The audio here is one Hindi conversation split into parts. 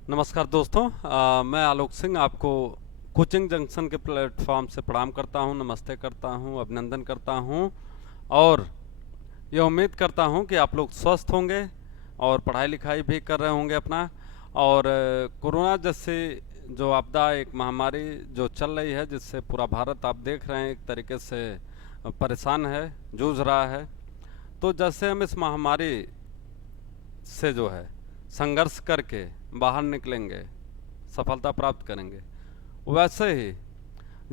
नमस्कार दोस्तों, मैं आलोक सिंह आपको कोचिंग जंक्शन के प्लेटफॉर्म से प्रणाम करता हूं, नमस्ते करता हूं, अभिनंदन करता हूं और यह उम्मीद करता हूं कि आप लोग स्वस्थ होंगे और पढ़ाई लिखाई भी कर रहे होंगे अपना। और कोरोना जैसे जो आपदा, एक महामारी जो चल रही है, जिससे पूरा भारत आप देख रहे हैं एक तरीके से परेशान है, जूझ रहा है। तो जैसे हम इस महामारी से जो है संघर्ष करके बाहर निकलेंगे, सफलता प्राप्त करेंगे, वैसे ही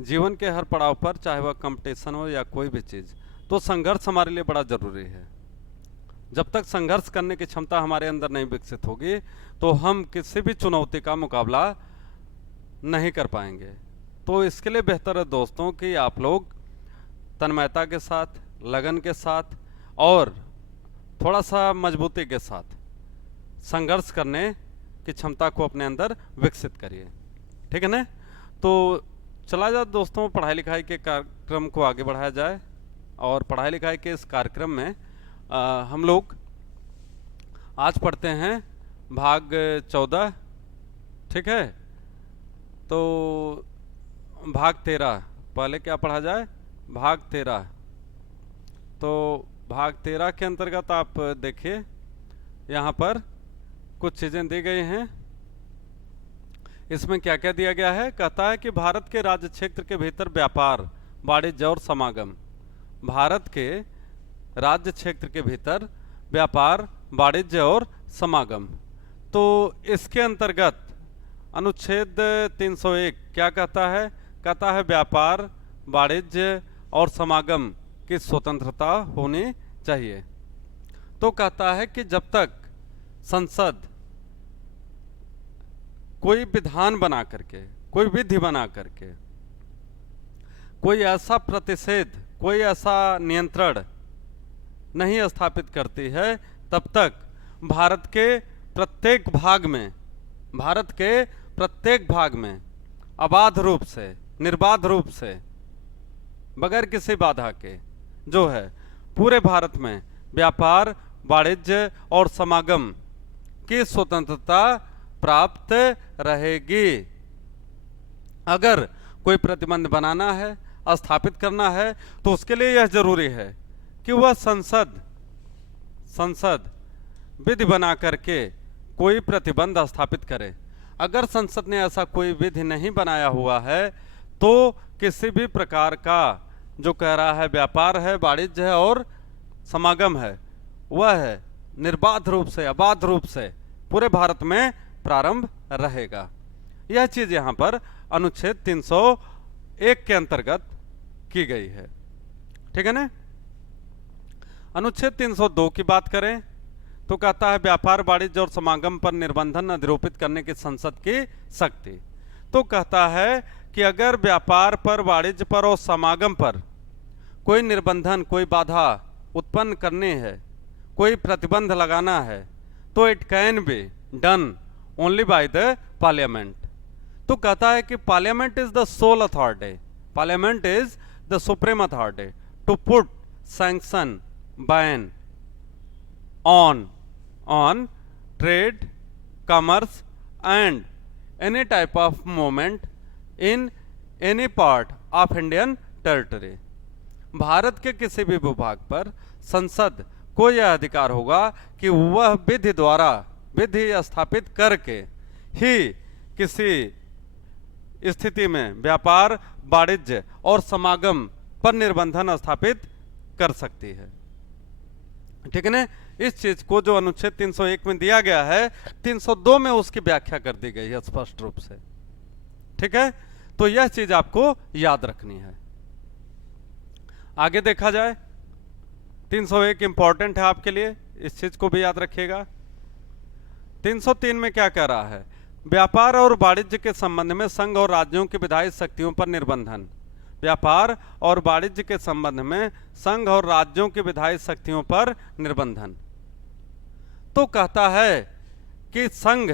जीवन के हर पड़ाव पर, चाहे वह कंपटीशन हो या कोई भी चीज़, तो संघर्ष हमारे लिए बड़ा ज़रूरी है। जब तक संघर्ष करने की क्षमता हमारे अंदर नहीं विकसित होगी तो हम किसी भी चुनौती का मुकाबला नहीं कर पाएंगे। तो इसके लिए बेहतर है दोस्तों कि आप लोग तन्मयता के साथ, लगन के साथ और थोड़ा सा मजबूती के साथ संघर्ष करने की क्षमता को अपने अंदर विकसित करिए। ठीक है ना? तो चला जाए दोस्तों, पढ़ाई लिखाई के कार्यक्रम को आगे बढ़ाया जाए। और पढ़ाई लिखाई के इस कार्यक्रम में हम लोग आज पढ़ते हैं भाग 14। ठीक है? तो भाग 13 पहले क्या पढ़ा जाए? भाग 13। तो भाग 13 के अंतर्गत आप देखिए, यहाँ पर कुछ चीज़ें दी गई हैं। इसमें क्या क्या दिया गया है? कहता है कि भारत के राज्य क्षेत्र के भीतर व्यापार, वाणिज्य और समागम। भारत के राज्य क्षेत्र के भीतर व्यापार, वाणिज्य और समागम। तो इसके अंतर्गत अनुच्छेद 301 क्या कहता है? कहता है व्यापार, वाणिज्य और समागम की स्वतंत्रता होनी चाहिए। तो कहता है कि जब तक संसद कोई विधान बना करके, कोई विधि बना करके, कोई ऐसा प्रतिषेध, कोई ऐसा नियंत्रण नहीं स्थापित करती है, तब तक भारत के प्रत्येक भाग में, भारत के प्रत्येक भाग में अबाध रूप से, निर्बाध रूप से, बगैर किसी बाधा के जो है पूरे भारत में व्यापार, वाणिज्य और समागम की स्वतंत्रता प्राप्त रहेगी। अगर कोई प्रतिबंध बनाना है, स्थापित करना है, तो उसके लिए यह जरूरी है कि वह संसद विधि बना करके कोई प्रतिबंध स्थापित करे। अगर संसद ने ऐसा कोई विधि नहीं बनाया हुआ है तो किसी भी प्रकार का जो कह रहा है व्यापार है, वाणिज्य है और समागम है, वह है निर्बाध रूप से, अबाध रूप से पूरे भारत में प्रारंभ रहेगा। यह चीज यहां पर अनुच्छेद 301 के अंतर्गत की गई है। ठीक है ना? अनुच्छेद 302 की बात करें तो कहता है व्यापार, वाणिज्य और समागम पर निर्बंधन अधिरोपित करने की संसद की शक्ति। तो कहता है कि अगर व्यापार पर, वाणिज्य पर और समागम पर कोई निर्बंधन, कोई बाधा उत्पन्न करनी है, कोई प्रतिबंध लगाना है, तो it can be done only by the parliament. तो कहता है कि parliament is the sole authority, parliament is the supreme authority to put sanction, ban on trade, commerce and any type of movement in any part of Indian territory। Bharat के किसी भी भूभाग पर संसद को यह अधिकार होगा कि वह विधि द्वारा, विधि स्थापित करके ही किसी स्थिति में व्यापार, वाणिज्य और समागम पर निर्बंधन स्थापित कर सकती है। ठीक है ना? इस चीज को जो अनुच्छेद 301 में दिया गया है, 302 में उसकी व्याख्या कर दी गई है स्पष्ट रूप से। ठीक है? तो यह चीज आपको याद रखनी है। आगे देखा जाए, 301 इंपॉर्टेंट है आपके लिए, इस चीज को भी याद रखिएगा। 303 में क्या कह रहा है? व्यापार और वाणिज्य के संबंध में संघ और राज्यों की विधायी शक्तियों पर निर्बंधन। व्यापार और वाणिज्य के संबंध में संघ और राज्यों की विधायी शक्तियों पर निर्बंधन। तो कहता है कि संघ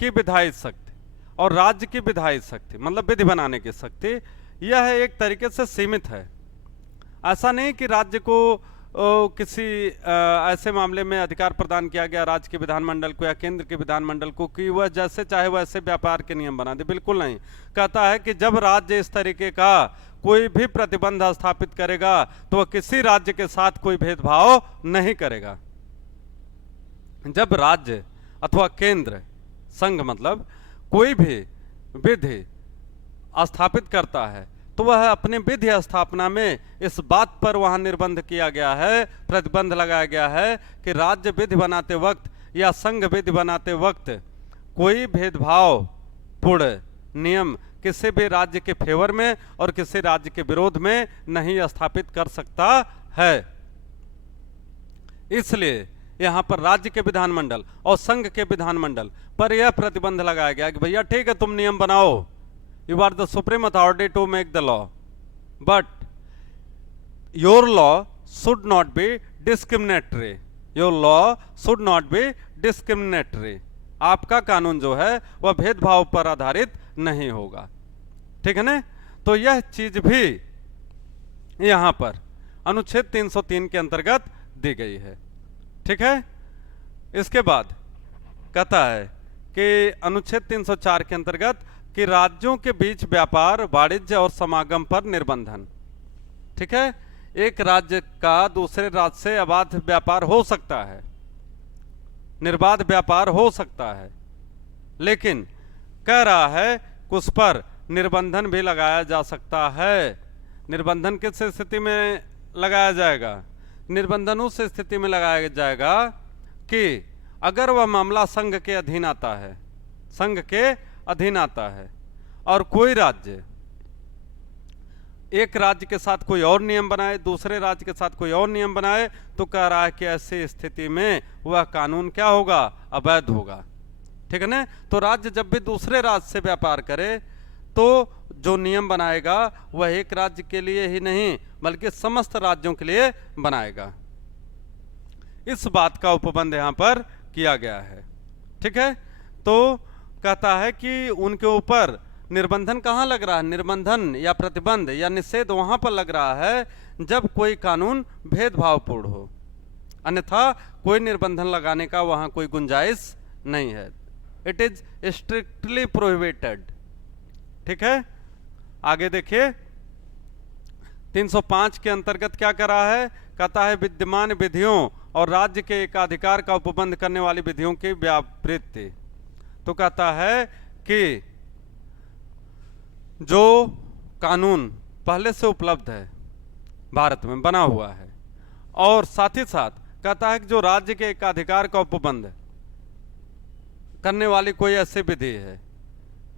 की विधायी शक्ति और राज्य की विधायी शक्ति, मतलब विधि बनाने की शक्ति, यह एक तरीके से सीमित है। ऐसा नहीं कि राज्य को किसी ऐसे मामले में अधिकार प्रदान किया गया राज्य के विधानमंडल को या केंद्र के विधानमंडल को कि वह जैसे चाहे वैसे व्यापार के नियम बना दे। बिल्कुल नहीं। कहता है कि जब राज्य इस तरीके का कोई भी प्रतिबंध स्थापित करेगा तो वह किसी राज्य के साथ कोई भेदभाव नहीं करेगा। जब राज्य अथवा केंद्र, संघ मतलब कोई भी विधि स्थापित करता है तो वह अपने विधि स्थापना में इस बात पर वहां निर्बंध किया गया है, प्रतिबंध लगाया गया है कि राज्य विधि बनाते वक्त या संघ विधि बनाते वक्त कोई भेदभाव पूर्ण नियम किसी भी राज्य के फेवर में और किसी राज्य के विरोध में नहीं स्थापित कर सकता है। इसलिए यहां पर राज्य के विधानमंडल और संघ के विधानमंडल पर यह प्रतिबंध लगाया गया कि भैया ठीक है, तुम नियम बनाओ, you are the supreme authority to make the law, but your law should not be discriminatory, your law should not be discriminatory। आपका कानून जो है वह भेदभाव पर आधारित नहीं होगा। ठीक है ना। तो यह चीज भी यहां पर अनुच्छेद 303 के अंतर्गत दी गई है। ठीक है। इसके बाद कहता है कि अनुच्छेद 304 के अंतर्गत कि राज्यों के बीच व्यापार, वाणिज्य और समागम पर निर्बंधन। ठीक है। एक राज्य का दूसरे राज्य से अबाध व्यापार हो सकता है, निर्बाध व्यापार हो सकता है, लेकिन कह रहा है कि उस पर निर्बंधन भी लगाया जा सकता है। निर्बंधन किस स्थिति में लगाया जाएगा? निर्बंधन उस स्थिति में लगाया जाएगा कि अगर वह मामला संघ के अधीन आता है, संघ के अधीन आता है और कोई राज्य एक राज्य के साथ कोई और नियम बनाए, दूसरे राज्य के साथ कोई और नियम बनाए, तो कह रहा है कि ऐसी स्थिति में वह कानून क्या होगा? अवैध होगा। ठीक है ना। तो राज्य जब भी दूसरे राज्य से व्यापार करे तो जो नियम बनाएगा वह एक राज्य के लिए ही नहीं बल्कि समस्त राज्यों के लिए बनाएगा। इस बात का उपबंध यहां पर किया गया है। ठीक है। तो कहता है कि उनके ऊपर निर्बंधन कहाँ लग रहा है? निर्बंधन या प्रतिबंध या निषेध वहां पर लग रहा है जब कोई कानून भेदभावपूर्ण हो, अन्यथा कोई निर्बंधन लगाने का वहां कोई गुंजाइश नहीं है। It is strictly prohibited. ठीक है। आगे देखिए 305 के अंतर्गत क्या कर रहा है? कहता है विद्यमान विधियों और राज्य के एकाधिकार का उपबंध करने वाली विधियों की व्यावृत्ति। तो कहता है कि जो कानून पहले से उपलब्ध है, भारत में बना हुआ है, और साथ ही साथ कहता है कि जो राज्य के एकाधिकार का उपबंध करने वाली कोई ऐसी विधि है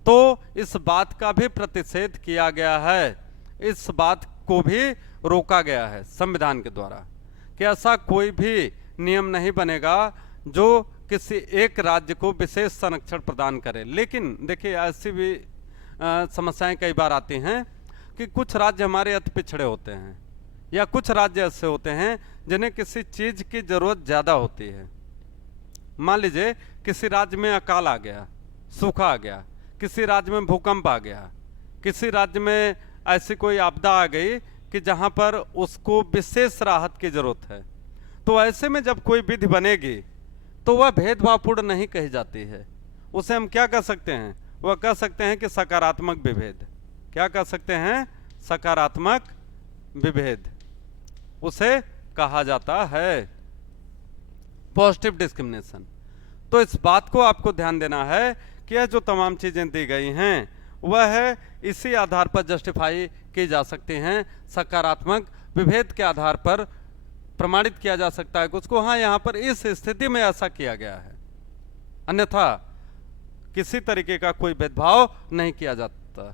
तो इस बात का भी प्रतिषेध किया गया है, इस बात को भी रोका गया है संविधान के द्वारा कि ऐसा कोई भी नियम नहीं बनेगा जो किसी एक राज्य को विशेष संरक्षण प्रदान करे। लेकिन देखिए ऐसी भी समस्याएं कई बार आती हैं कि कुछ राज्य हमारे अति पिछड़े होते हैं या कुछ राज्य ऐसे होते हैं जिन्हें किसी चीज की जरूरत ज्यादा होती है। मान लीजिए किसी राज्य में अकाल आ गया, सूखा आ गया, किसी राज्य में भूकंप आ गया, किसी राज्य में ऐसी कोई आपदा आ गई कि जहां पर उसको विशेष राहत की जरूरत है। तो ऐसे में जब कोई विधि बनेगी तो वह भेदभावपूर्ण नहीं कही जाती है। उसे हम क्या कह सकते हैं? वह कह सकते हैं कि सकारात्मक विभेद। क्या कह सकते हैं? सकारात्मक विभेद उसे कहा जाता है, पॉजिटिव डिस्क्रिमिनेशन। तो इस बात को आपको ध्यान देना है कि यह जो तमाम चीजें दी गई हैं वह है इसी आधार पर जस्टिफाई की जा सकती हैं, सकारात्मक विभेद के आधार पर प्रमाणित किया जा सकता है कुछ को। हाँ, यहाँ पर इस स्थिति में ऐसा किया गया है, अन्यथा किसी तरीके का कोई भेदभाव नहीं किया जाता।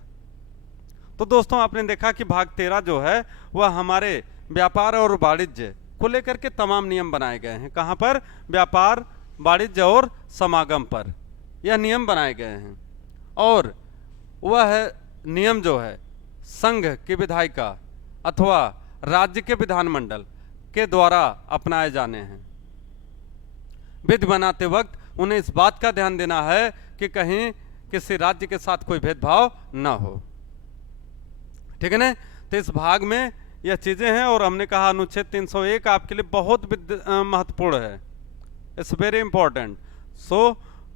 तो दोस्तों आपने देखा कि भाग 13 जो है वह हमारे व्यापार और वाणिज्य को लेकर के तमाम नियम बनाए गए हैं। कहाँ पर? व्यापार, वाणिज्य और समागम पर यह नियम बनाए गए हैं, और वह नियम जो है संघ की विधायिका अथवा राज्य के विधानमंडल के द्वारा अपनाए जाने हैं। विधि बनाते वक्त उन्हें इस बात का ध्यान देना है कि कहीं किसी राज्य के साथ कोई भेदभाव न हो। ठीक है ना। तो इस भाग में यह चीजें हैं। और हमने कहा अनुच्छेद 301 आपके लिए बहुत महत्वपूर्ण है, it's very important. So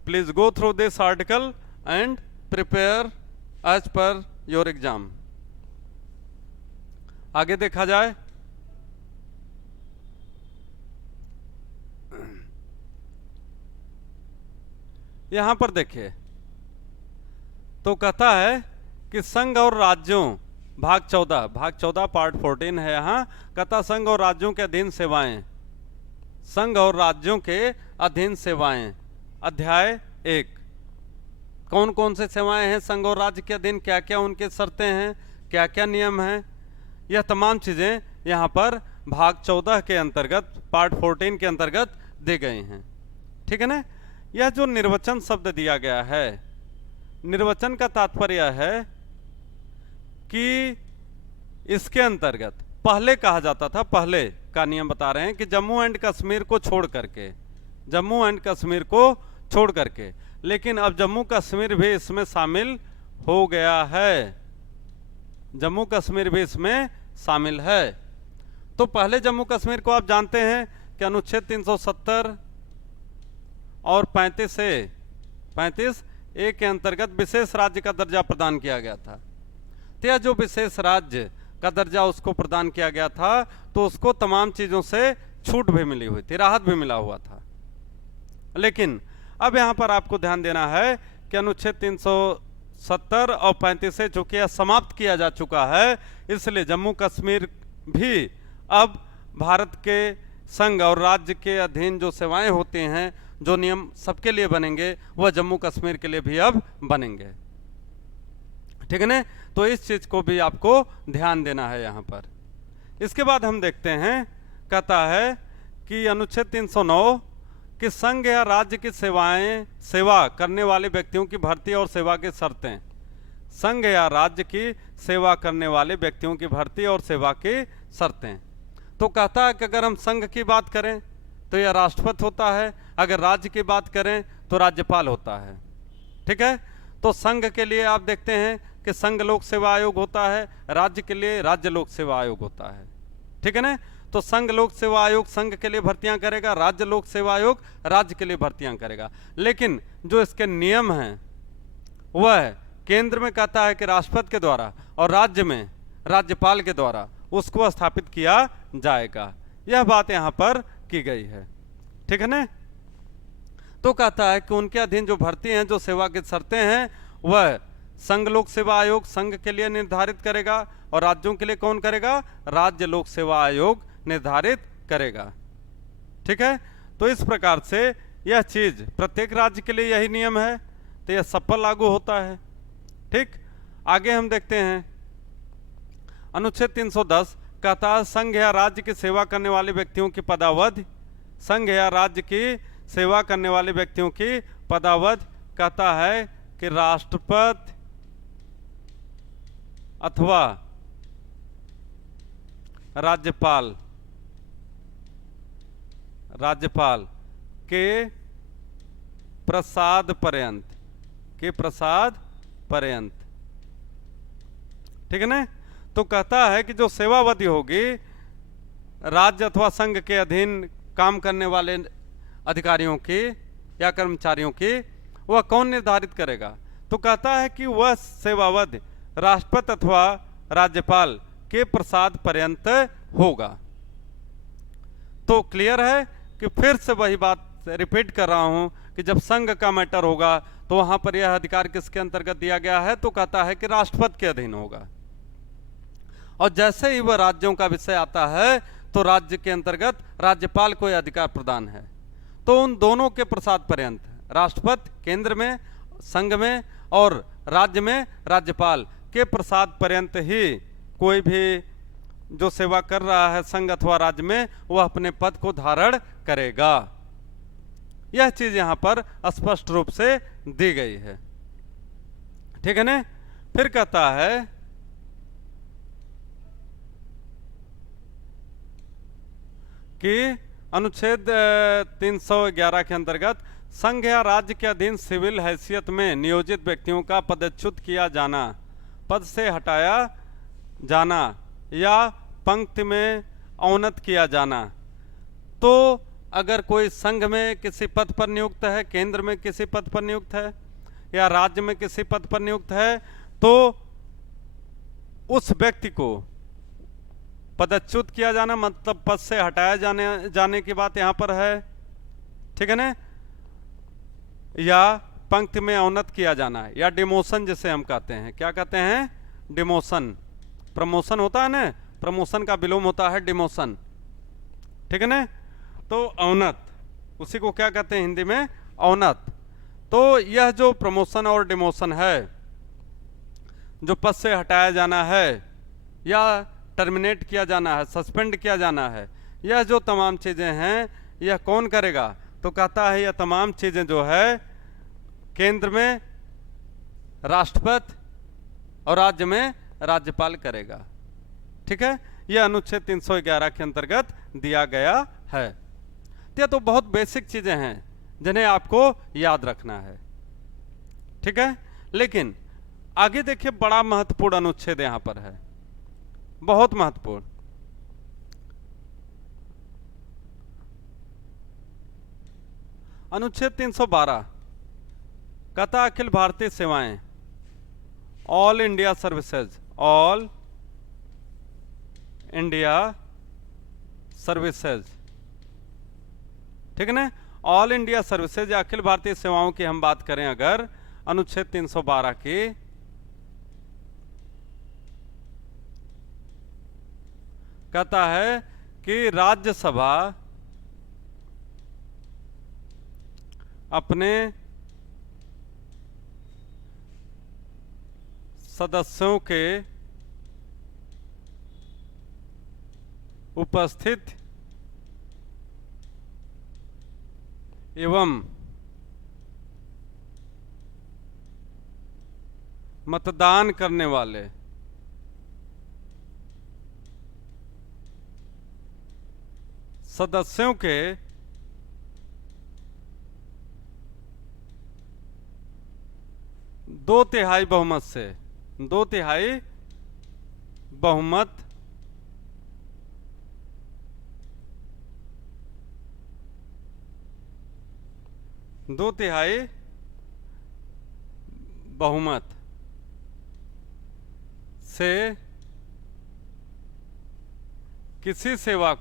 please go through this article and prepare as per your exam. आगे देखा जाए, यहां पर देखिए तो कहता है कि संघ और राज्यों, भाग 14 पार्ट 14 है यहाँ। कहता संघ और राज्यों के अधीन सेवाएं, संघ और राज्यों के अधीन सेवाएं, अध्याय 1। कौन कौन से सेवाएं हैं संघ और राज्य के अधीन, क्या क्या उनके शर्तें हैं, क्या क्या नियम हैं, यह तमाम चीजें यहाँ पर भाग 14 के अंतर्गत, पार्ट 14 के अंतर्गत दी गई हैं। ठीक है ना। यह जो निर्वचन शब्द दिया गया है, निर्वचन का तात्पर्य है कि इसके अंतर्गत पहले कहा जाता था, पहले का नियम बता रहे हैं कि जम्मू एंड कश्मीर को छोड़ करके, जम्मू एंड कश्मीर को छोड़ करके, लेकिन अब जम्मू कश्मीर भी इसमें शामिल हो गया है, जम्मू कश्मीर भी इसमें शामिल है। तो पहले जम्मू कश्मीर को आप जानते हैं कि अनुच्छेद 370 और 35 ए के अंतर्गत विशेष राज्य का दर्जा प्रदान किया गया था। तो यह जो विशेष राज्य का दर्जा उसको प्रदान किया गया था, तो उसको तमाम चीजों से छूट भी मिली हुई थी, राहत भी मिला हुआ था। लेकिन अब यहां पर आपको ध्यान देना है कि अनुच्छेद 370 और 35 से चूंकि यह समाप्त किया जा चुका है, इसलिए जम्मू कश्मीर भी अब भारत के संघ और राज्य के अधीन जो सेवाएं होती हैं, जो नियम सबके लिए बनेंगे, वह जम्मू कश्मीर के लिए भी अब बनेंगे। ठीक है ना। तो इस चीज को भी आपको ध्यान देना है यहां पर। इसके बाद हम देखते हैं, कहता है कि अनुच्छेद 309 कि संघ या राज्य की सेवा करने वाले व्यक्तियों की भर्ती और सेवा की शर्तें, संघ या राज्य की सेवा करने वाले व्यक्तियों की भर्ती और सेवा की शर्तें। तो कहता है कि अगर हम संघ की बात करें तो यह राष्ट्रपति होता है, अगर राज्य की बात करें तो राज्यपाल होता है। ठीक है। तो संघ के लिए आप देखते हैं कि संघ लोक सेवा आयोग होता है, राज्य के लिए राज्य लोक सेवा आयोग होता है। ठीक है ना। तो संघ लोक सेवा आयोग संघ के लिए भर्तियां करेगा, राज्य लोक सेवा आयोग राज्य के लिए भर्तियां करेगा। लेकिन जो इसके नियम हैं वह केंद्र में कहता है कि राष्ट्रपति के द्वारा, और राज्य में राज्यपाल के द्वारा उसको स्थापित किया जाएगा। यह बात यहां पर की गई है। ठीक है ना। तो कहता है कि उनके अधीन जो भर्ती हैं, जो सेवा की शर्तें हैं, वह संघ लोक सेवा आयोग संघ के लिए निर्धारित करेगा, और राज्यों के लिए कौन करेगा, राज्य लोक सेवा आयोग निर्धारित करेगा। ठीक है। तो इस प्रकार से यह चीज प्रत्येक राज्य के लिए यही नियम है, तो यह सब पर लागू होता है। ठीक। आगे हम देखते हैं अनुच्छेद 310 कहता है संघ या राज्य की सेवा करने वाले व्यक्तियों की पदावधि, संघ या राज्य की सेवा करने वाले व्यक्तियों की पदावधि कहता है कि राष्ट्रपति अथवा राज्यपाल के प्रसाद पर्यंत। ठीक है ना। तो कहता है कि जो सेवावधि होगी राज्य अथवा संघ के अधीन काम करने वाले अधिकारियों की या कर्मचारियों की, वह कौन निर्धारित करेगा। तो कहता है कि वह सेवावधि राष्ट्रपति अथवा राज्यपाल के प्रसाद पर्यंत होगा। तो क्लियर है कि फिर से वही बात रिपीट कर रहा हूं कि जब संघ का मैटर होगा तो वहां पर यह अधिकार किसके अंतर्गत दिया गया है, तो कहता है कि राष्ट्रपति के अधीन होगा। और जैसे ही वह राज्यों का विषय आता है तो राज्य के अंतर्गत राज्यपाल को यह अधिकार प्रदान है। तो उन दोनों के प्रसाद पर्यंत, राष्ट्रपति केंद्र में, संघ में, और राज्य में राज्यपाल के प्रसाद पर्यंत ही कोई भी जो सेवा कर रहा है संघ अथवा राज्य में, वह अपने पद को धारण करेगा। यह चीज यहां पर स्पष्ट रूप से दी गई है। ठीक है ना। फिर कहता है कि अनुच्छेद 311 के अंतर्गत संघ या राज्य के अधीन सिविल हैसियत में नियोजित व्यक्तियों का पदच्युत किया जाना, पद से हटाया जाना या पंक्ति में अवनत किया जाना। तो अगर कोई संघ में किसी पद पर नियुक्त है, केंद्र में किसी पद पर नियुक्त है या राज्य में किसी पद पर नियुक्त है, तो उस व्यक्ति को पदच्युत किया जाना, मतलब पद से हटाया जाने की बात यहां पर है, ठीक है ना। या पंक्ति में अवनत किया जाना है, या डिमोशन जिसे हम कहते हैं। क्या कहते हैं? डिमोशन। प्रमोशन होता है ना, प्रमोशन का विलोम होता है डिमोशन, ठीक है ना। तो अवनत, उसी को क्या कहते हैं हिंदी में? अवनत। तो यह जो प्रमोशन और डिमोशन है, जो पद से हटाया जाना है या टर्मिनेट किया जाना है, सस्पेंड किया जाना है, यह जो तमाम चीजें हैं, यह कौन करेगा? तो कहता है यह तमाम चीजें जो है केंद्र में राष्ट्रपति और राज्य में राज्यपाल करेगा, ठीक है। यह अनुच्छेद 311 के अंतर्गत दिया गया है। ये तो बहुत बेसिक चीजें हैं जिन्हें आपको याद रखना है, ठीक है। लेकिन आगे देखिए, बड़ा महत्वपूर्ण अनुच्छेद यहां पर है, बहुत महत्वपूर्ण। अनुच्छेद 312 कहता अखिल भारतीय सेवाएं, all India services, all India services, ठीक है ना। ऑल इंडिया सर्विसेज या अखिल भारतीय सेवाओं की हम बात करें अगर, अनुच्छेद 312 की, कहता है कि राज्यसभा अपने सदस्यों के उपस्थित एवं मतदान करने वाले सदस्यों के 2/3 बहुमत से, 2/3 बहुमत बहुमत से किसी सेवा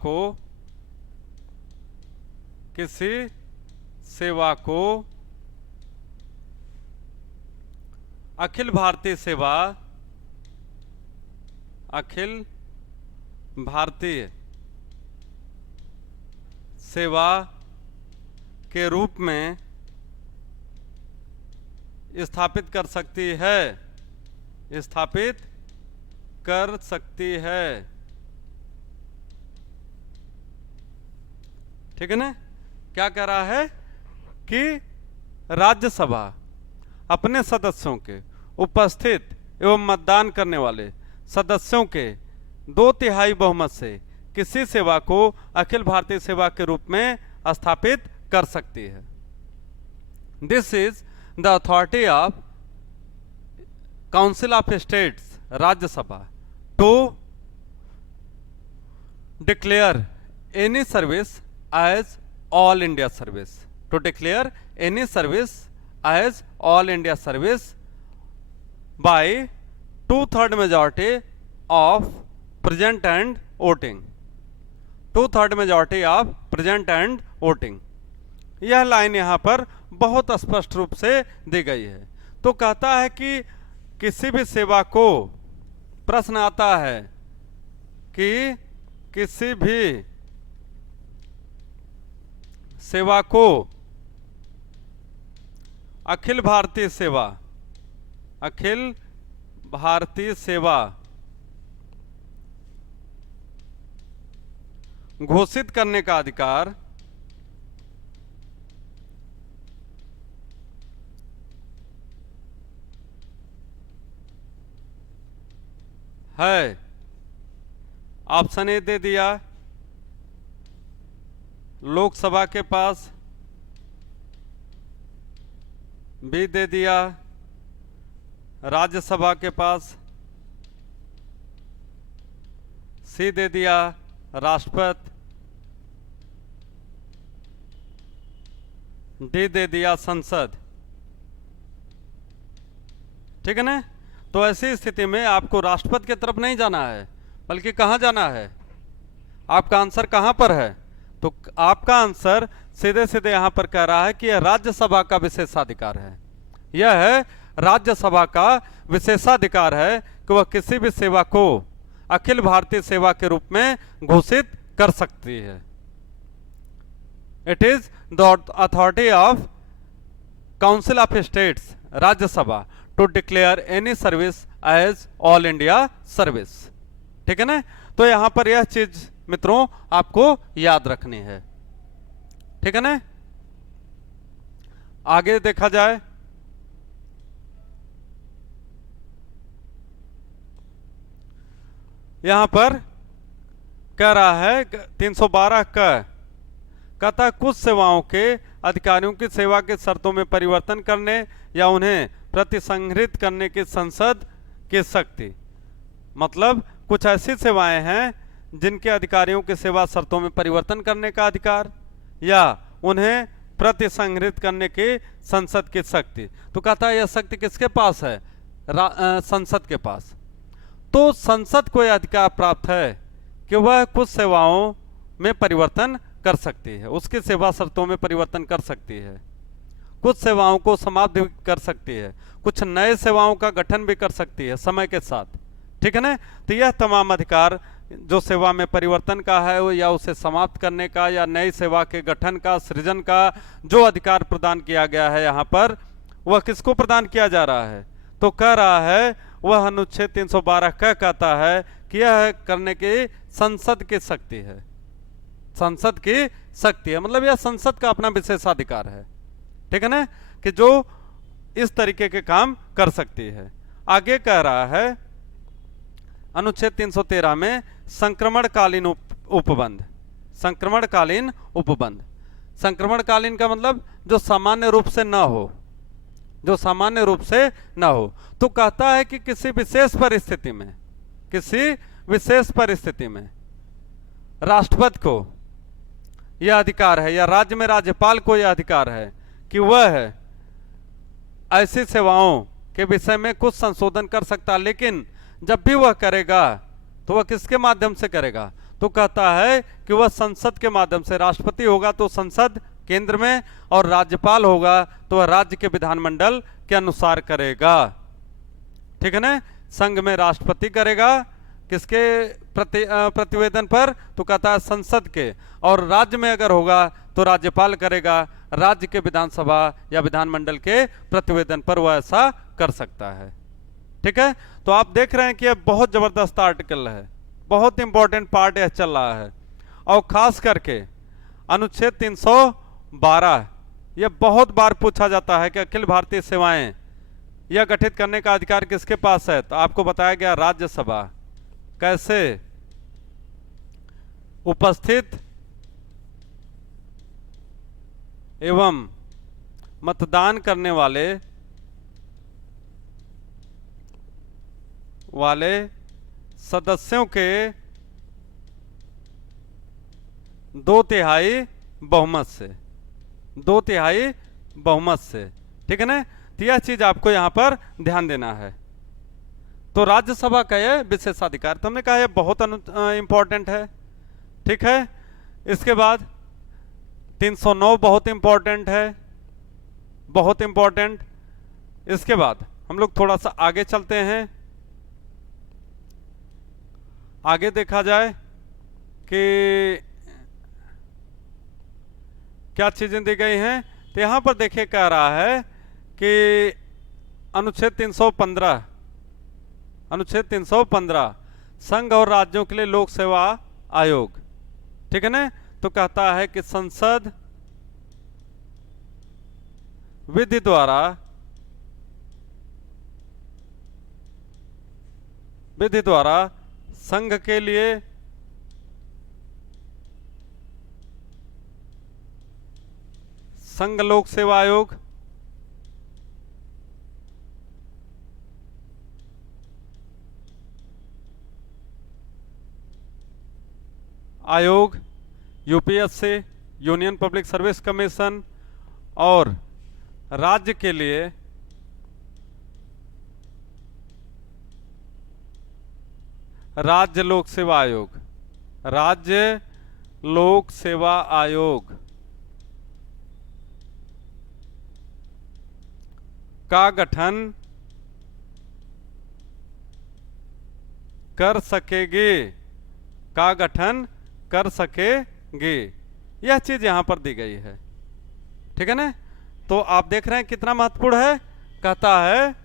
को अखिल भारतीय सेवा के रूप में स्थापित कर सकती है, ठीक है ना। क्या कह रहा है कि राज्यसभा अपने सदस्यों के उपस्थित एवं मतदान करने वाले सदस्यों के 2/3 बहुमत से किसी सेवा को अखिल भारतीय सेवा के रूप में स्थापित कर सकती है। This is the authority of council of states, Rajya Sabha, to declare any service as all India service, to declare any service as all India service by 2/3 majority of present and voting, 2/3 majority of present and voting। यह लाइन यहाँ पर बहुत स्पष्ट रूप से दी गई है। तो कहता है कि किसी भी सेवा को, प्रश्न आता है कि किसी भी सेवा को अखिल भारतीय सेवा घोषित करने का अधिकार है। ऑप्शन ए दे दिया, लोकसभा के पास, बी दे दिया राज्यसभा के पास, सी दे दिया राष्ट्रपति, डी दे दिया संसद। ठीक है ना। तो ऐसी स्थिति में आपको राष्ट्रपति की तरफ नहीं जाना है, बल्कि कहां जाना है? आपका आंसर कहां पर है? तो आपका आंसर सीधे सीधे यहां पर कह रहा है कि यह राज्यसभा का विशेषाधिकार है। यह है राज्यसभा का विशेषाधिकार है कि वह किसी भी सेवा को अखिल भारतीय सेवा के रूप में घोषित कर सकती है। It is the authority of council of states, Rajya Sabha, to declare any service as all India service. ठीक है ना। तो यहां पर यह चीज मित्रों आपको याद रखनी है। ठीक है ना। आगे देखा जाए, यहां पर कह रहा है 312 का कहता है कुछ सेवाओं के अधिकारियों की सेवा की शर्तों में परिवर्तन करने या उन्हें प्रतिसंहृत करने की संसद की शक्ति। मतलब कुछ ऐसी सेवाएं हैं जिनके अधिकारियों की सेवा शर्तों में परिवर्तन करने का अधिकार या उन्हें प्रतिसंहृत करने की संसद की शक्ति। तो कहता है यह शक्ति किसके पास है? संसद के पास। तो संसद को यह अधिकार प्राप्त है कि वह कुछ सेवाओं में परिवर्तन कर सकती है, उसकी सेवा शर्तों में परिवर्तन कर सकती है, कुछ सेवाओं को समाप्त भी कर सकती है, कुछ नए सेवाओं का गठन भी कर सकती है समय के साथ। ठीक है ना। तो यह तमाम अधिकार जो सेवा में परिवर्तन का है या उसे समाप्त करने का या नई सेवा के गठन का, सृजन का जो अधिकार प्रदान किया गया है यहाँ पर, वह किसको प्रदान किया जा रहा है? तो कह रहा है वह अनुच्छेद 312 कहता है कि यह करने की संसद की शक्ति है, संसद की शक्ति है। मतलब यह संसद का अपना विशेषाधिकार है। ठीक है ना, कि जो इस तरीके के काम कर सकती है। आगे कह रहा है अनुच्छेद 313 में संक्रमणकालीन उपबंध। संक्रमणकालीन उपबंध, संक्रमणकालीन का मतलब जो सामान्य रूप से ना हो, जो सामान्य रूप से ना हो। तो कहता है कि किसी विशेष परिस्थिति में, किसी विशेष परिस्थिति में राष्ट्रपति को यह अधिकार है या राज्य में राज्यपाल को यह अधिकार है कि वह ऐसी सेवाओं के विषय में कुछ संशोधन कर सकता, लेकिन जब भी वह करेगा तो वह किसके माध्यम से करेगा? तो कहता है कि वह संसद के माध्यम से। राष्ट्रपति होगा तो संसद केंद्र में, और राज्यपाल होगा तो वह राज्य के विधानमंडल के अनुसार करेगा। ठीक है ना। संघ में राष्ट्रपति करेगा किसके प्रतिवेदन पर? तो कहता है संसद के। और राज्य में अगर होगा तो राज्यपाल करेगा, राज्य के विधानसभा या विधानमंडल के प्रतिवेदन पर वह ऐसा कर सकता है। ठीक है। तो आप देख रहे हैं कि यह बहुत जबरदस्त आर्टिकल है, बहुत इंपॉर्टेंट पार्ट यह चल रहा है। और खास करके अनुच्छेद 312 यह बहुत बार पूछा जाता है कि अखिल भारतीय सेवाएं यह गठित करने का अधिकार किसके पास है? तो आपको बताया गया राज्यसभा। कैसे? उपस्थित एवं मतदान करने वाले सदस्यों के 2/3 बहुमत से, 2/3 बहुमत से। ठीक है ना। तो यह चीज आपको यहां पर ध्यान देना है। तो राज्यसभा का यह विशेषाधिकार, तो हमने कहा यह बहुत इंपॉर्टेंट है। ठीक है। इसके बाद 309 बहुत इंपॉर्टेंट है, बहुत इंपॉर्टेंट। इसके बाद हम लोग थोड़ा सा आगे चलते हैं। आगे देखा जाए कि क्या चीजें दी गई हैं। तो यहां पर देखिए कह रहा है कि अनुच्छेद 315, अनुच्छेद 315 संघ और राज्यों के लिए लोक सेवा आयोग। ठीक है ना। तो कहता है कि संसद विधि द्वारा संघ के लिए संघ लोक सेवा आयोग, आयोग, UPSC, union public service commission, और राज्य के लिए राज्य लोक सेवा आयोग, राज्य लोक सेवा आयोग का गठन कर सकेगी, का गठन कर सकेगी। यह चीज यहां पर दी गई है, ठीक है ना। तो आप देख रहे हैं कितना महत्वपूर्ण है। कहता है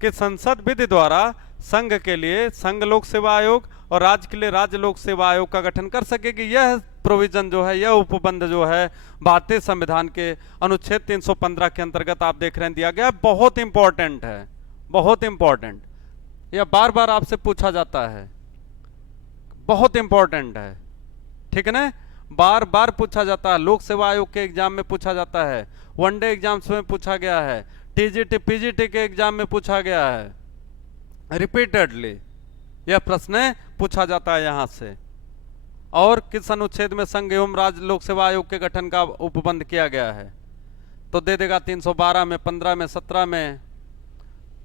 कि संसद विधि द्वारा संघ के लिए संघ लोक सेवा आयोग और राज्य के लिए राज्य लोक सेवा आयोग का गठन कर सकेगी। यह प्रोविजन जो है, यह उपबंध जो है भारतीय संविधान के अनुच्छेद 315 के अंतर्गत आप देख रहे हैं दिया गया। बहुत इंपॉर्टेंट है, बहुत इंपॉर्टेंट। यह बार बार आपसे पूछा जाता है, बहुत इंपॉर्टेंट है, ठीक है ना। बार बार पूछा जाता है, लोक सेवा आयोग के एग्जाम में पूछा जाता है, वनडे एग्जाम्स में पूछा गया है, टीजीटी पीजीटी के एग्जाम में पूछा गया है, रिपीटेडली यह प्रश्न पूछा जाता है यहां से। और किस अनुच्छेद में संघ एवं राज्य लोक सेवा आयोग के गठन का उपबंध किया गया है, तो दे देगा 312 में, 15 में, 17 में,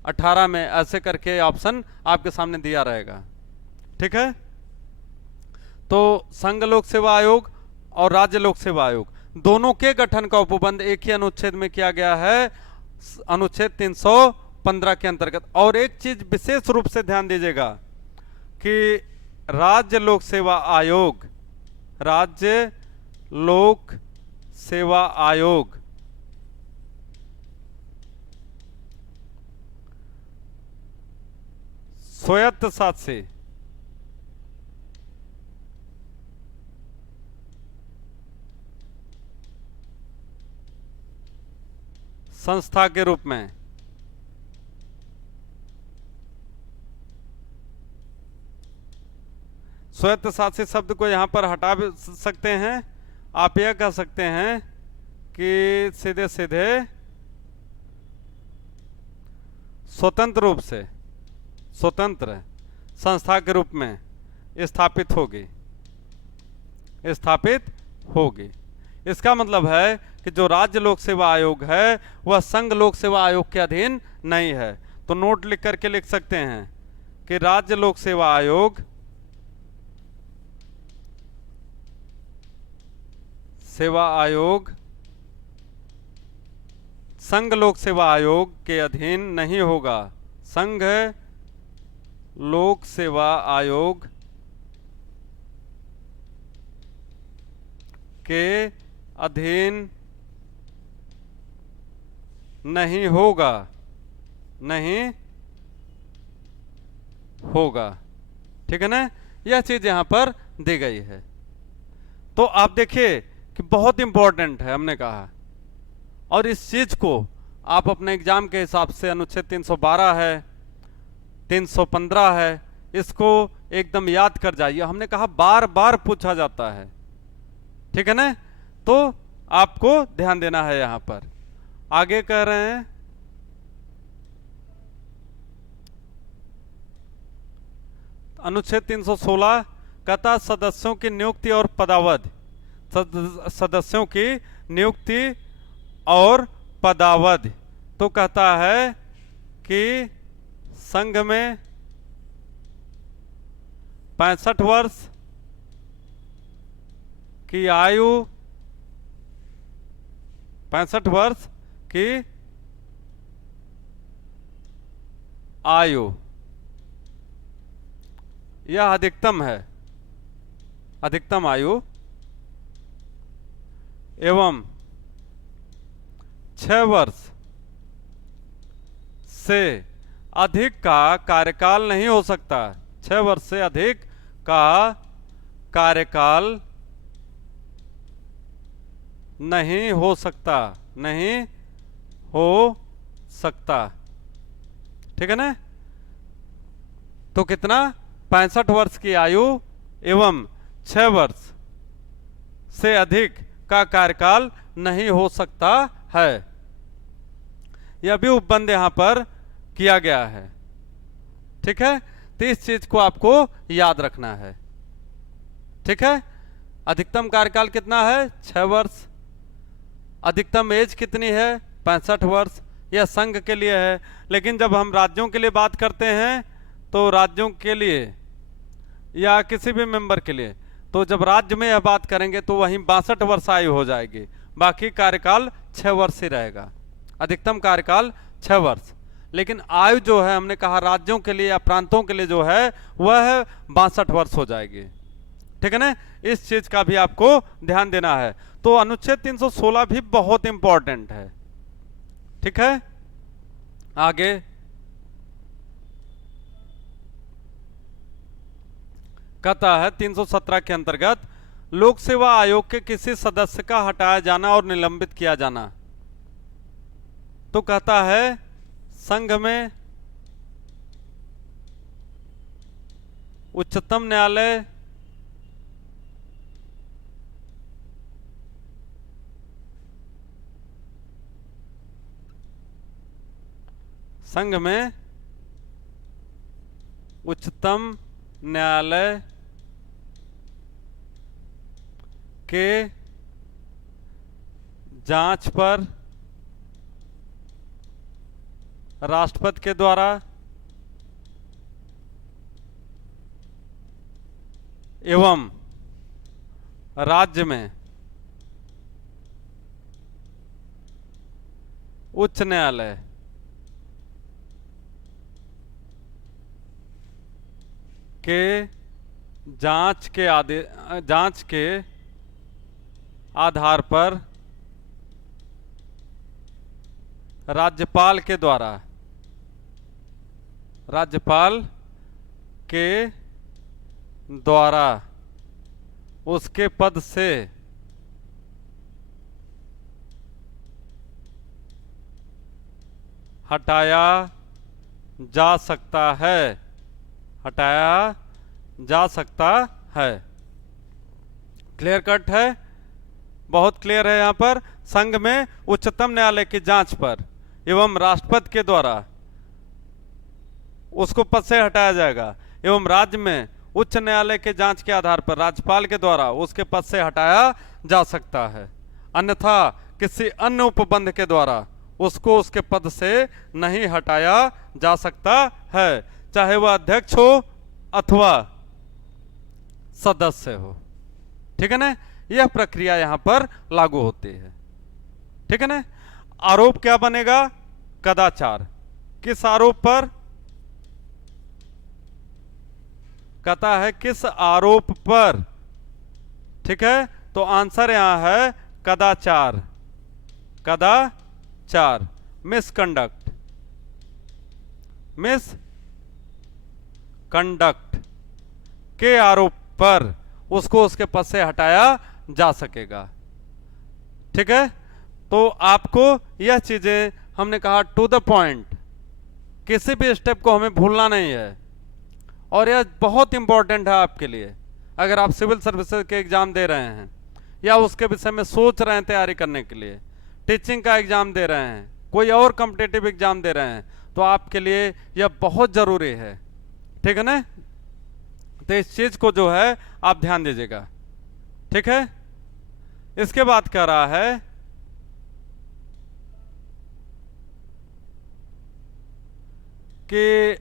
18 में, ऐसे करके ऑप्शन आपके सामने दिया रहेगा, ठीक है। तो संघ लोक सेवा आयोग और राज्य लोक सेवा आयोग दोनों के गठन का उपबंध एक ही अनुच्छेद में किया गया है, अनुच्छेद 315 के अंतर्गत। और एक चीज विशेष रूप से ध्यान दीजिएगा कि राज्य लोक सेवा आयोग, राज्य लोक सेवा आयोग स्वायत्तशासी संस्था के रूप में स्वायत्तशासी शब्द को यहां पर हटा भी सकते हैं। आप यह कह सकते हैं कि सीधे सीधे स्वतंत्र रूप से, स्वतंत्र संस्था के रूप में स्थापित होगी, स्थापित होगी। इसका मतलब है कि जो राज्य लोक सेवा आयोग है वह संघ लोक सेवा आयोग के अधीन नहीं है। तो नोट लिख करके लिख सकते हैं कि राज्य लोक सेवा आयोग संघ लोक सेवा आयोग के अधीन नहीं होगा, संघ लोक सेवा आयोग के अधीन नहीं होगा, नहीं होगा, ठीक है ना। यह चीज यहां पर दी गई है। तो आप देखिए कि बहुत इंपॉर्टेंट है, हमने कहा। और इस चीज को आप अपने एग्जाम के हिसाब से अनुच्छेद 312 है, 315 है, इसको एकदम याद कर जाइए। हमने कहा बार बार पूछा जाता है, ठीक है ना। तो आपको ध्यान देना है। यहां पर आगे कह रहे हैं अनुच्छेद 316 कहता सदस्यों की नियुक्ति और पदावधि, सदस्यों की नियुक्ति और पदावधि। तो कहता है कि संघ में 65 वर्ष की आयु, 65 वर्ष की आयु यह अधिकतम है, अधिकतम आयु, एवं 6 वर्ष से अधिक का कार्यकाल नहीं हो सकता। 6 वर्ष से अधिक का कार्यकाल नहीं हो सकता, नहीं हो सकता, ठीक है ना। तो कितना, 65 वर्ष की आयु एवं 6 वर्ष से अधिक का कार्यकाल नहीं हो सकता है। यह भी उपबंध यहां पर किया गया है, ठीक है। तो इस चीज को आपको याद रखना है। ठीक है। अधिकतम कार्यकाल कितना है? 6 वर्ष। अधिकतम एज कितनी है? 65 वर्ष। यह संघ के लिए है। लेकिन जब हम राज्यों के लिए बात करते हैं तो राज्यों के लिए या किसी भी मेंबर के लिए, तो जब राज्य में यह बात करेंगे तो वहीं 62 वर्ष आयु हो जाएगी, बाकी कार्यकाल 6 वर्ष ही रहेगा। अधिकतम कार्यकाल 6 वर्ष। लेकिन आयु जो है हमने कहा राज्यों के लिए या प्रांतों के लिए जो है वह 62 वर्ष हो जाएगी। ठीक है ना, इस चीज का भी आपको ध्यान देना है। तो अनुच्छेद 316 भी बहुत इंपॉर्टेंट है। ठीक है, आगे कहता है 317 के अंतर्गत लोक सेवा आयोग के किसी सदस्य का हटाया जाना और निलंबित किया जाना। तो कहता है संघ में उच्चतम न्यायालय संघ में उच्चतम न्यायालय के जांच पर राष्ट्रपति के द्वारा एवं राज्य में उच्च न्यायालय के जांच के आधार पर राज्यपाल के द्वारा उसके पद से हटाया जा सकता है। क्लियर कट है, बहुत क्लियर है। यहां पर संघ में उच्चतम न्यायालय की जांच पर एवं राष्ट्रपति के द्वारा उसको पद से हटाया जाएगा, एवं राज्य में उच्च न्यायालय के जांच के आधार पर राज्यपाल के द्वारा उसके पद से हटाया जा सकता है। अन्यथा किसी अन्य उपबंध के द्वारा उसको उसके पद से नहीं हटाया जा सकता है, चाहे वह अध्यक्ष हो अथवा सदस्य हो। ठीक है ना, यह प्रक्रिया यहां पर लागू होती है। ठीक है ना। आरोप क्या बनेगा? कदाचार। किस आरोप पर? कहता है किस आरोप पर। ठीक है, तो आंसर यहां है कदाचार। मिसकंडक्ट के आरोप पर उसको उसके पद से हटाया जा सकेगा। ठीक है, तो आपको यह चीजें हमने कहा टू द पॉइंट, किसी भी स्टेप को हमें भूलना नहीं है, और यह बहुत इंपॉर्टेंट है आपके लिए। अगर आप सिविल सर्विसेज के एग्जाम दे रहे हैं या उसके विषय में सोच रहे हैं तैयारी करने के लिए, टीचिंग का एग्जाम दे रहे हैं, कोई और कॉम्पिटिटिव एग्जाम दे रहे हैं, तो आपके लिए यह बहुत जरूरी है। ठीक है ना, तो इस चीज को जो है आप ध्यान दीजिएगा। ठीक है, इसके बाद कह रहा है कि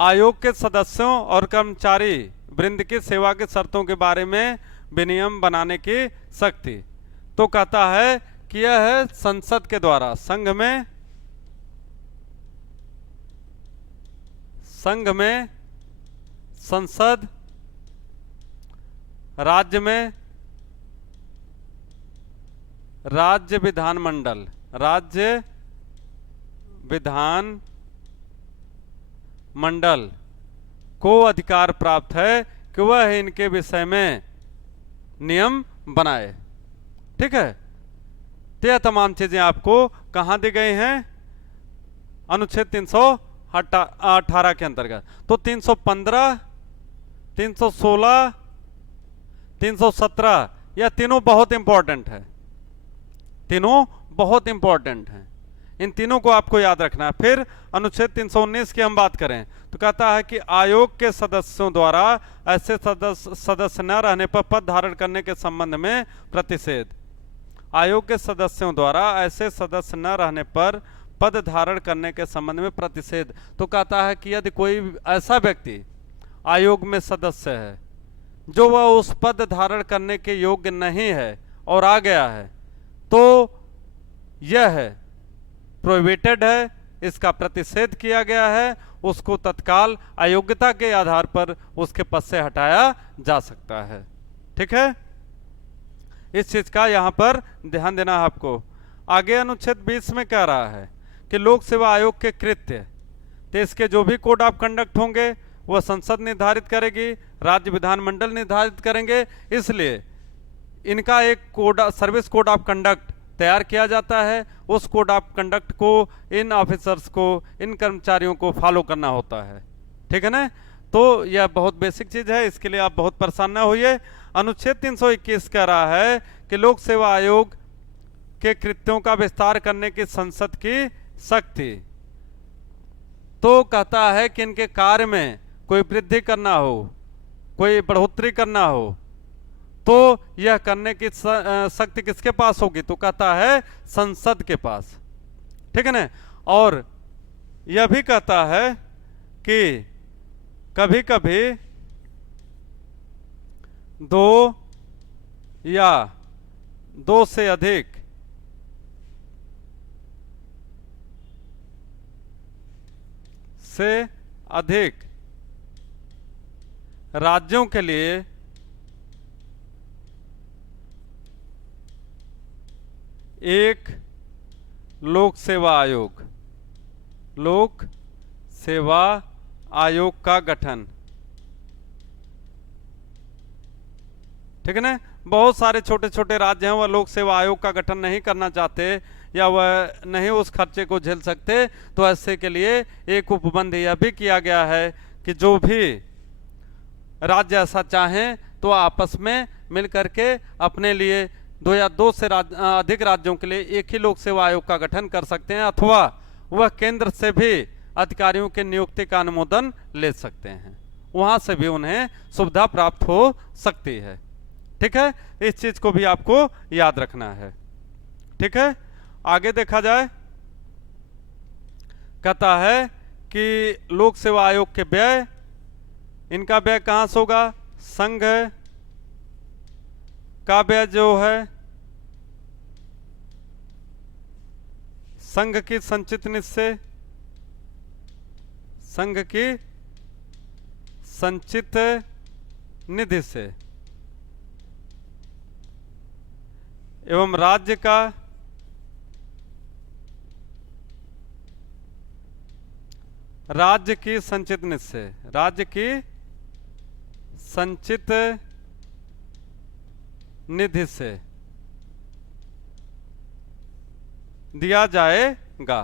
आयोग के सदस्यों और कर्मचारी वृंद की सेवा की शर्तों के बारे में विनियम बनाने की शक्ति। तो कहता है कि यह है संसद के द्वारा। संघ में संसद, राज्य में राज्य विधानमंडल को अधिकार प्राप्त है कि वह इनके विषय में नियम बनाए। ठीक है, तो यह तमाम चीजें आपको कहां दी गई हैं? अनुच्छेद 318 के अंतर्गत। तो 315, 316, 317 यह तीनों बहुत इंपॉर्टेंट है। इन तीनों को आपको याद रखना है। फिर अनुच्छेद 319 की हम बात करें तो कहता है कि आयोग के सदस्यों द्वारा ऐसे सदस्य न रहने पर पद धारण करने के संबंध में प्रतिषेध। आयोग के सदस्यों द्वारा ऐसे सदस्य न रहने पर पद धारण करने के संबंध में प्रतिषेध। तो कहता है कि यदि कोई ऐसा व्यक्ति आयोग में सदस्य है जो वह उस पद धारण करने के योग्य नहीं है और आ गया है, तो यह प्रोहिबिटेड है, इसका प्रतिषेध किया गया है, उसको तत्काल अयोग्यता के आधार पर उसके पद से हटाया जा सकता है। ठीक है, इस चीज का यहां पर ध्यान देना है आपको। आगे अनुच्छेद 20 में कह रहा है कि लोक सेवा आयोग के कृत्य, तो इसके जो भी कोड ऑफ कंडक्ट होंगे वह संसद निर्धारित करेगी, राज्य विधानमंडल निर्धारित करेंगे। इसलिए इनका एक सर्विस कोड ऑफ कंडक्ट तैयार किया जाता है। उस कोड ऑफ कंडक्ट को इन ऑफिसर्स को, इन कर्मचारियों को फॉलो करना होता है। ठीक है ना, तो यह बहुत बेसिक चीज है, इसके लिए आप बहुत परेशान ना होइए। अनुच्छेद 321 कह रहा है कि लोक सेवा आयोग के कृत्यों का विस्तार करने की संसद की शक्ति। तो कहता है कि इनके कार्य में कोई वृद्धि करना हो, कोई बढ़ोतरी करना हो, तो यह करने की शक्ति किसके पास होगी? तो कहता है संसद के पास। ठीक है ना, और यह भी कहता है कि कभी कभी 2 या 2 से अधिक राज्यों के लिए एक लोक सेवा आयोग का गठन। ठीक है ना, बहुत सारे छोटे छोटे राज्य हैं, वह लोक सेवा आयोग का गठन नहीं करना चाहते या वह नहीं उस खर्चे को झेल सकते, तो ऐसे के लिए एक उपबंध यह भी किया गया है कि जो भी राज्य ऐसा चाहें तो आपस में मिल करके अपने लिए 2 या 2 से अधिक राज्यों के लिए एक ही लोक सेवा आयोग का गठन कर सकते हैं, अथवा वह केंद्र से भी अधिकारियों के नियुक्ति का अनुमोदन ले सकते हैं, वहां से भी उन्हें सुविधा प्राप्त हो सकती है। ठीक है, इस चीज को भी आपको याद रखना है। ठीक है, आगे देखा जाए, कहता है कि लोक सेवा आयोग के व्यय, इनका व्यय कहां से होगा? संघ का व्यय जो है संघ की संचित निधि से, संघ की संचित निधि से, एवं राज्य का राज्य की संचित निधि से, राज्य की संचित निधि से दिया जाएगा।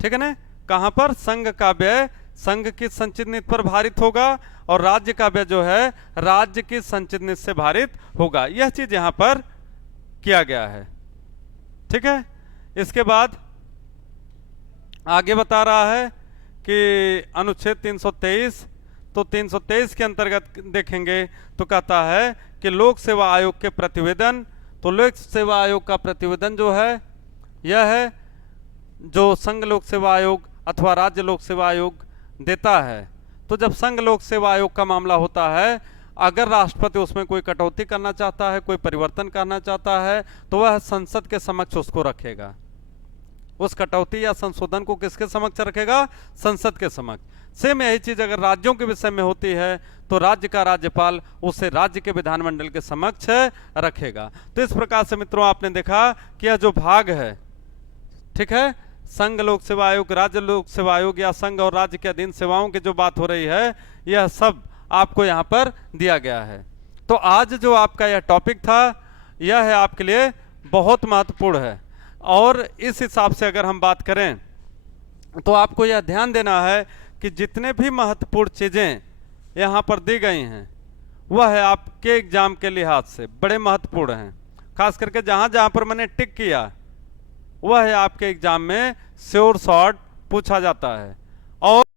ठीक है ना, कहां पर? संघ का व्यय संघ की संचित निधि पर भारित होगा और राज्य का व्यय जो है राज्य की संचित निधि से भारित होगा। यह चीज यहां पर किया गया है। ठीक है, इसके बाद आगे बता रहा है कि अनुच्छेद 323, तो 323 के अंतर्गत देखेंगे तो कहता है कि लोक सेवा आयोग के प्रतिवेदन, तो लोक सेवा आयोग का प्रतिवेदन जो है यह है जो संघ लोक सेवा आयोग अथवा राज्य लोक सेवा आयोग देता है। तो जब संघ लोक सेवा आयोग का मामला होता है, अगर राष्ट्रपति उसमें कोई कटौती करना चाहता है, कोई परिवर्तन करना चाहता है, तो वह संसद के समक्ष उसको रखेगा। उस कटौती या संशोधन को किसके समक्ष रखेगा? संसद के समक्ष। सेम यही चीज अगर राज्यों के विषय में होती है तो राज्य का राज्यपाल उसे राज्य के विधानमंडल के समक्ष रखेगा। तो इस प्रकार से मित्रों आपने देखा कि यह जो भाग है, ठीक है, संघ लोक सेवा आयोग, राज्य लोक सेवा आयोग या संघ और राज्य के अधीन सेवाओं की जो बात हो रही है, यह सब आपको यहाँ पर दिया गया है। तो आज जो आपका यह टॉपिक था, यह है आपके लिए बहुत महत्वपूर्ण है। और इस हिसाब से अगर हम बात करें तो आपको यह ध्यान देना है कि जितने भी महत्वपूर्ण चीजें यहाँ पर दी गई हैं वह है आपके एग्जाम के लिहाज से बड़े महत्वपूर्ण हैं। खास करके जहाँ जहाँ पर मैंने टिक किया वह आपके एग्जाम में श्योर शॉट पूछा जाता है। और